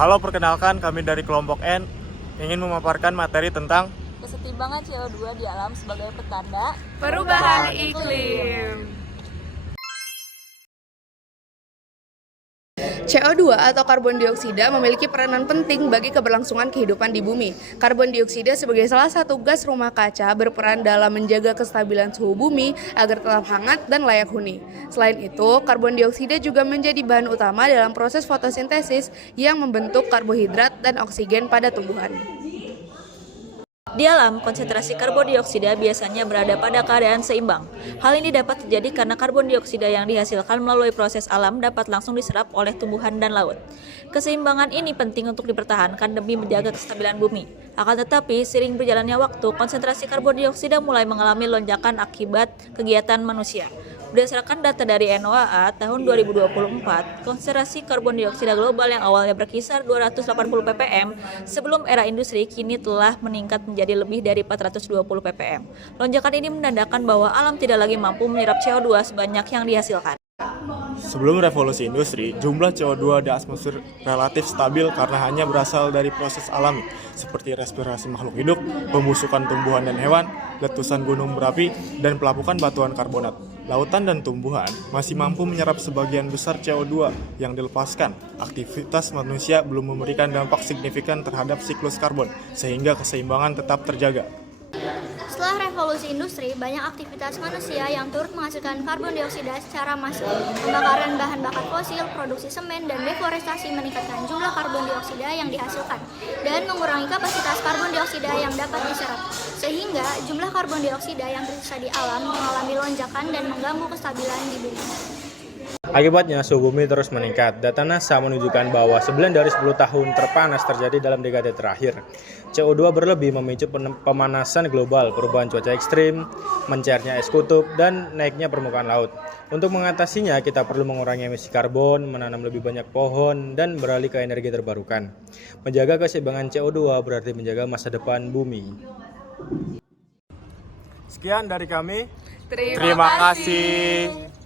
Halo, perkenalkan kami dari kelompok N ingin memaparkan materi tentang Kesetimbangan CO2 di alam sebagai petanda Perubahan iklim. CO2 atau karbon dioksida memiliki peranan penting bagi keberlangsungan kehidupan di bumi. Karbon dioksida sebagai salah satu gas rumah kaca berperan dalam menjaga kestabilan suhu bumi agar tetap hangat dan layak huni. Selain itu, karbon dioksida juga menjadi bahan utama dalam proses fotosintesis yang membentuk karbohidrat dan oksigen pada tumbuhan. Di alam, konsentrasi karbon dioksida biasanya berada pada keadaan seimbang. Hal ini dapat terjadi karena karbon dioksida yang dihasilkan melalui proses alam dapat langsung diserap oleh tumbuhan dan laut. Keseimbangan ini penting untuk dipertahankan demi menjaga kestabilan bumi. Akan tetapi, seiring berjalannya waktu, konsentrasi karbon dioksida mulai mengalami lonjakan akibat kegiatan manusia. Berdasarkan data dari NOAA tahun 2024, konsentrasi karbon dioksida global yang awalnya berkisar 280 ppm sebelum era industri kini telah meningkat menjadi lebih dari 420 ppm. Lonjakan ini menandakan bahwa alam tidak lagi mampu menyerap CO2 sebanyak yang dihasilkan. sebelum revolusi industri, jumlah CO2 di atmosfer relatif stabil karena hanya berasal dari proses alami seperti respirasi makhluk hidup, pembusukan tumbuhan dan hewan, letusan gunung berapi, dan pelapukan batuan karbonat. Lautan dan tumbuhan masih mampu menyerap sebagian besar CO2 yang dilepaskan. Aktivitas manusia belum memberikan dampak signifikan terhadap siklus karbon, sehingga keseimbangan tetap terjaga. Setelah revolusi industri, banyak aktivitas manusia yang turut menghasilkan karbon dioksida secara masif. Pembakaran bahan bakar fosil, produksi semen, dan deforestasi meningkatkan jumlah karbon dioksida yang dihasilkan dan mengurangi kapasitas karbon dioksida yang dapat diserap. Sehingga jumlah karbon dioksida yang tersisa di alam mengalami lonjakan dan mengganggu kestabilan di bumi. Akibatnya, suhu bumi terus meningkat. Data NASA menunjukkan bahwa 9 dari 10 tahun terpanas terjadi dalam dekade terakhir. CO2 berlebih memicu pemanasan global, perubahan cuaca ekstrim, mencairnya es kutub, dan naiknya permukaan laut. Untuk mengatasinya, kita perlu mengurangi emisi karbon, menanam lebih banyak pohon, dan beralih ke energi terbarukan. Menjaga keseimbangan CO2 berarti menjaga masa depan bumi. Sekian dari kami. Terima Terima kasih.